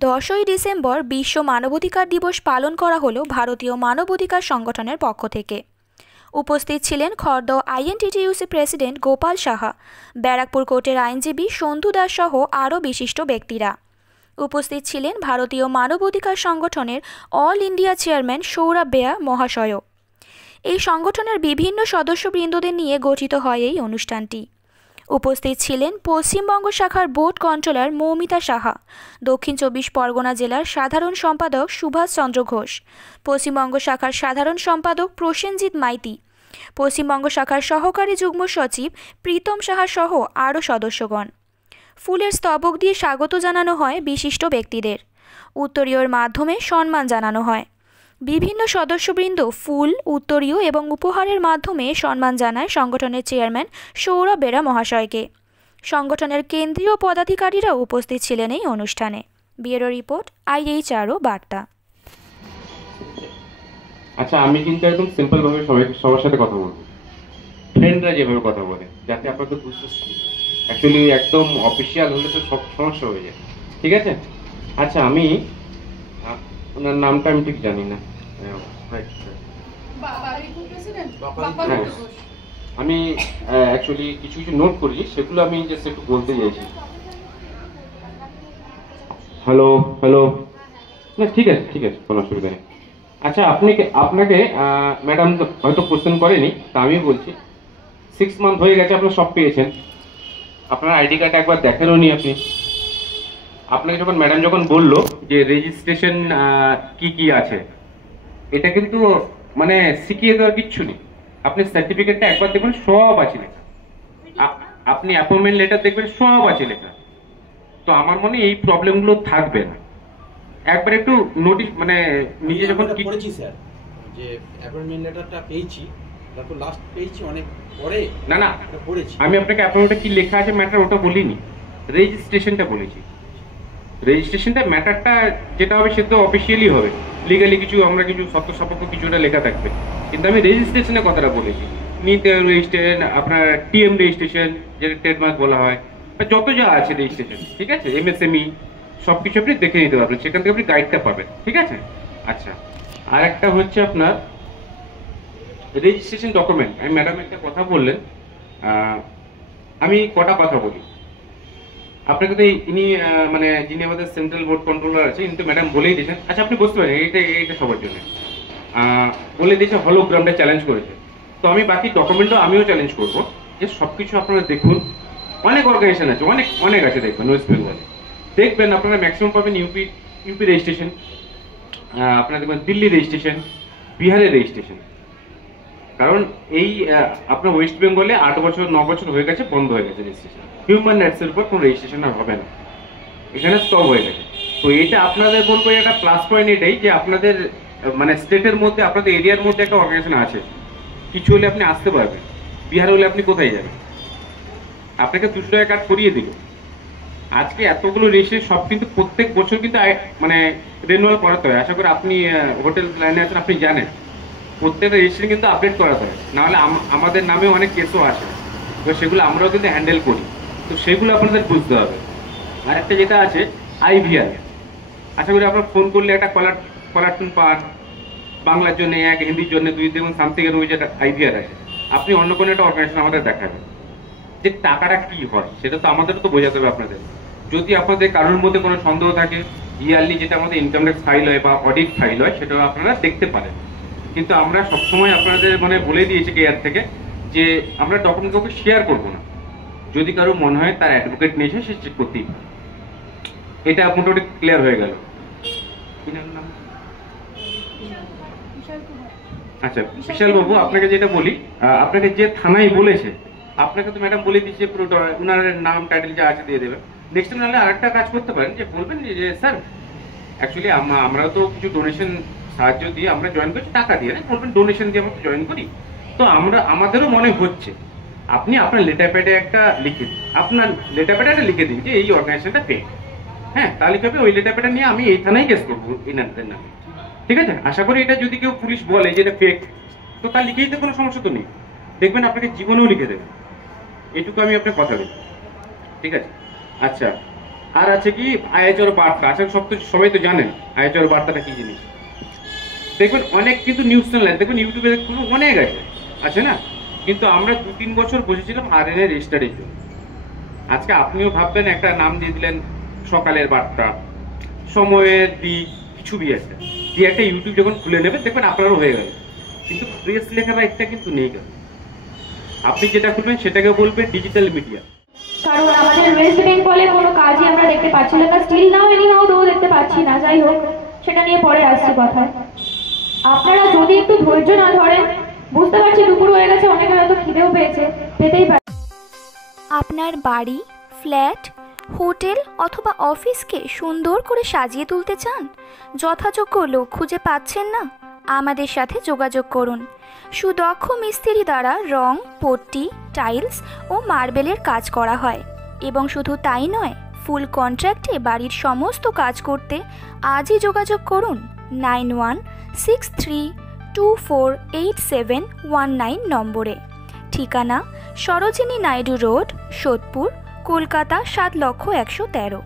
10ই December বিশ্ব মানবাধিকার দিবস পালন করা হলো ভারতীয় মানবাধিকার সংগঠনের পক্ষ থেকে। উপস্থিত ছিলেন খর্দ আইএনটিটিইউসি প্রেসিডেন্ট গোপাল সাহা, ব্যারাকপুর কোর্টের আইনজীবী সন্ধু দাস সহ আরও বিশিষ্ট ব্যক্তিরা। উপস্থিত ছিলেন ভারতীয় মানবাধিকার সংগঠনের অল ইন্ডিয়া চেয়ারম্যান সৌরভ বেয়া মহাশয়ও। এই সংগঠনের বিভিন্ন সদস্যবৃন্দদের নিয়ে গঠিত হয় এই অনুষ্ঠানটি। উপস্থিত ছিলেন পশ্চিমবঙ্গ শাখার বোর্ড কন্ট্রোলার মৌমিতা সাহা, দক্ষিণ 24 পরগনা জেলার সাধারণ সম্পাদক সুভাষ চন্দ্র ঘোষ, পশ্চিমবঙ্গ শাখার সাধারণ সম্পাদক প্রসেনজিৎ মাইতি, পশ্চিমবঙ্গ শাখার সহকারী যুগ্ম সচিব প্রীতম সাহা সহ আরও সদস্যগণ। ফুলের স্তবক দিয়ে স্বাগত জানানো হয় বিশিষ্ট ব্যক্তিদের। উত্তরীয়র মাধ্যমে সম্মান জানানো হয়। বিভিন্ন সদস্যবৃন্দ ফুল, উত্তরীয় এবং উপহারের মাধ্যমে সম্মান জানায় সংগঠনের চেয়ারম্যান সৌরভ বেরা মহাশয়কে। সংগঠনের কেন্দ্রীয় পদাধিকারীরা উপস্থিত ছিলেন এই অনুষ্ঠানে। ব্যুরো রিপোর্ট, IHRO বার্তা। আচ্ছা, আমি কিন্তু একদম সিম্পল ভাবে সবার সাথে কথা বলবো, ফ্রেন্ডরা যেভাবে কথা বলে, যাতে আপনাদের বুঝতে সুবিধা। অ্যাকচুয়ালি একদম অফিসিয়াল হলে তো সব সমস্যা হয়ে যায়, ঠিক আছে? আচ্ছা, আমি ওনার নামটা আমি ঠিক জানি না। আমি অ্যাকচুয়ালি কিছু কিছু নোট করি, সেগুলো আমি জাস্ট একটু বলতে চাইছি। হ্যালো হ্যালো, না ঠিক আছে ঠিক আছে, কোনো অসুবিধা নেই। আচ্ছা, আপনাকে ম্যাডাম হয়তো কোশ্চেন করেনি, তা আমি বলছি 6 মান্থ হয়ে গেছে, আপনারা সব পেয়েছেন। আপনার আইডি কার্ড একবার দেখেনও নি আপনি। আপনাকে যখন ম্যাডাম যখন বললো যে রেজিস্ট্রেশন কি কি আছে, এটা কিন্তু মানে শিখিয়ে দেওয়ার কিচ্ছু নেই। আপনি সার্টিফিকেটটা একবার দেখবেন, সব আছে লেখা। আপনি অ্যাপয়েন্টমেন্ট লেটার দেখবেন, সব আছে লেখা। তো আমার মনে এই প্রবলেমগুলো থাকবে না। একবার একটু নোটিস মানে নিজে যখন করেছি স্যার, যে অ্যাপয়েন্টমেন্ট লেটারটা পেয়েছি, তারপর লাস্ট পেয়েছি অনেক পরে। না না, পড়েছি। আমি আপনাকে অ্যাপয়েন্টমেন্টে কি লেখা আছে ম্যাটার ওটা বলিনি, রেজিস্ট্রেশনটা বলেছি। রেজিস্ট্রেশনটা ম্যাটারটা যেটা হবে সেটা অফিসিয়ালি হবে, লিগালি কিছু আমরা কিছু সত্য সাপেক্ষ কিছুটা লেখা থাকবে। কিন্তু আমি রেজিস্ট্রেশনের কথাটা বলেছি। নিতে রেজিস্ট্রেশন, আপনার TM রেজিস্ট্রেশন, যেটা ট্রেডমার্ক বলা হয়, যত যা আছে রেজিস্ট্রেশন, ঠিক আছে? MSME সবকিছু আপনি দেখে নিতে পারবেন, সেখান থেকে আপনি গাইডটা পাবেন, ঠিক আছে? আচ্ছা, আর একটা হচ্ছে আপনার রেজিস্ট্রেশন ডকুমেন্ট। আমি ম্যাডাম একটা কথা বললেন, আমি কটা কথা বলি আপনাকে। তো ইনি মানে যিনি আমাদের সেন্ট্রাল বোর্ড কন্ট্রোলার আছে, ইনি তো ম্যাডাম বলেই দিয়েছেন। আচ্ছা, আপনি বুঝতে পারেন এইটা সবার জন্য বলে দিয়েছে, হলোগ্রামটা চ্যালেঞ্জ করেছে। তো আমি বাকি ডকুমেন্টও আমিও চ্যালেঞ্জ করবো যে সবকিছু আপনারা দেখুন। অনেক অর্গানাইজেশন আছে, অনেক অনেক আছে, দেখবেন ওয়েস্ট বেঙ্গলে দেখবেন আপনারা ম্যাক্সিমাম পাবেন ইউপি রেজিস্ট্রেশন, আপনারা দেখবেন দিল্লি রেজিস্ট্রেশন, বিহারের রেজিস্ট্রেশন। কারণ এই আপনার ওয়েস্ট বেঙ্গলে 8 বছর 9 বছর হয়ে গেছে, বন্ধ হয়ে গেছে রেজিস্ট্রেশন। হিউম্যান রাইটসের উপর কোনো রেজিস্ট্রেশন আর হবে না, এখানে স্টপ হয়ে গেছে। তো এটা আপনাদের বলবো, একটা প্লাস পয়েন্ট এটাই যে আপনাদের মানে স্টেটের মধ্যে, আপনাদের এরিয়ার মধ্যে একটা অর্গানাইজেশন আছে। কিছু হলে আপনি আসতে পারবেন। বিহার হলে আপনি কোথায় যাবেন? আপনাকে 200 টাকা কার্ড করিয়ে দিল। আজকে এতগুলো রেজিস্ট্রেশন সব কিন্তু প্রত্যেক বছর কিন্তু মানে রেনুয়াল করাতে হয়। আশা করি আপনি হোটেল লাইনে আছেন, আপনি জানেন প্রত্যেকটা রেজিস্ট্রেশন কিন্তু আপডেট করাতে হয়, নাহলে আমাদের নামে অনেক কেসও আসে। তো সেগুলো আমরাও কিন্তু হ্যান্ডেল করি, তো সেগুলো আপনাদের বুঝতে হবে। আর একটা যেটা আছে IVR, আশা করি আপনার ফোন করলে একটা কলার টোন পান, বাংলার জন্য 1, হিন্দির জন্য 2, দেখুন সামথিং এর যেটা IVR আছে। আপনি অন্য কোনো একটা অর্গানাইজেশন আমাদের দেখাবেন, যে টাকাটা কি হয় সেটা তো আমাদেরও তো বোঝাতে হবে আপনাদের। যদি আপনাদের কারোর মধ্যে কোনো সন্দেহ থাকে, ইয়ারলি যেটা আমাদের ইনকাম ট্যাক্স ফাইল হয় বা অডিট ফাইল হয়, সেটাও আপনারা দেখতে পারেন। কিন্তু আমরা সবসময় আপনাদের মানে বলে দিয়েছি কেয়ার থেকে যে আমরা ডকুমেন্ট কাউকে শেয়ার করবো না। যদি কারো মনে হয় তার অ্যাডভোকেট নিয়ে এসে সে চেক করতেই পারে। এটা মোটামুটি ক্লিয়ার হয়ে গেল। আচ্ছা, বিশাল বাবু, আপনাকে যেটা বলি, আপনাকে যে থানায় বলেছে, আপনাকে তো ম্যাডাম বলে দিচ্ছে পুরো ওনার নাম টাইটেল যা আছে দিয়ে দেবেন। নেক্সট নাহলে আরেকটা কাজ করতে পারেন, যে বলবেন যে স্যার অ্যাকচুয়ালি আমরা তো কিছু ডোনেশন সাহায্য দিয়ে আমরা জয়েন করছি, টাকা দিয়ে, বলবেন ডোনেশন দিয়ে আমরা জয়েন করি। তো আমাদেরও মনে হচ্ছে, আপনি আপনার লেটার প্যাডে একটা লিখে দিন, আপনার লেটার প্যাডে একটা লিখে দিন যে এই অর্গানাইজেশনটা ফেক। হ্যাঁ, তাহলে কি হবে, ওই লেটার প্যাডে নিয়ে আমি এই থানায় কেস করবো এনাদের নামে, ঠিক আছে? আশা করি এটা যদি কেউ পুলিশ বলে যে এটা ফেক, তো তা লিখে দিতে কোনো সমস্যা তো নেই। দেখবেন আপনাকে জীবনেও লিখে দেবেন। এটুকু আমি আপনার কথা দিই, ঠিক আছে? আচ্ছা, আর আছে কি আইএচআর বার্তা। আশা করি সবাই তো জানেন আইএচআর বার্তাটা কি জিনিস। দেখবেন অনেক কিন্তু নিউজ চ্যানেল আছে, দেখবেন ইউটিউবে অনেক আছে না, কিন্তু আমরা 2-3 বছর বসেছিলাম RNA রেজিস্টারের জন্য। আজকে আপনিও ভাববেন একটা নাম দিয়ে দিলেন সকালের বার্তা, সময়ের দিক, কিছু বি একটা দিয়ে একটা ইউটিউব যখন খুলে নেবেন দেখবেন আপনারও হয়ে গেল, কিন্তু প্রেস লেখার একটা কিন্তু নেই গেল। আপনি যেটা খুলবেন সেটাকে বলবেন ডিজিটাল মিডিয়া। কারণ আমাদের ওয়েস্ট বেঙ্গলে কোনো কাজই আমরা দেখতে পাচ্ছিলাম না, স্টিল নাও এনিহাও তো দেখতে পাচ্ছি না। যাই হোক, সেটা নিয়ে পরে আসছি কথা। আপনারা যদি একটু ধৈর্য না ধরেন, বুঝতে পারছি দুপুর হয়ে গেছে, অনেকের হয়তো খিদেও পেতেই পারে। আপনার বাড়ি, ফ্ল্যাট, হোটেল অথবা অফিসকে সুন্দর করে সাজিয়ে তুলতে চান, যথাযোগ্য লোক খুঁজে পাচ্ছেন না? আমাদের সাথে যোগাযোগ করুন। সুদক্ষ মিস্ত্রি দ্বারা রং, পট্টি, টাইলস ও মার্বেলের কাজ করা হয়। এবং শুধু তাই নয়, ফুল কন্ট্রাক্টে বাড়ির সমস্ত কাজ করতে আজই যোগাযোগ করুন 9163248719 নম্বরে। ঠিকানা সরোজিনী নাইডু রোড, সোদপুর, কলকাতা ৭,১১৩।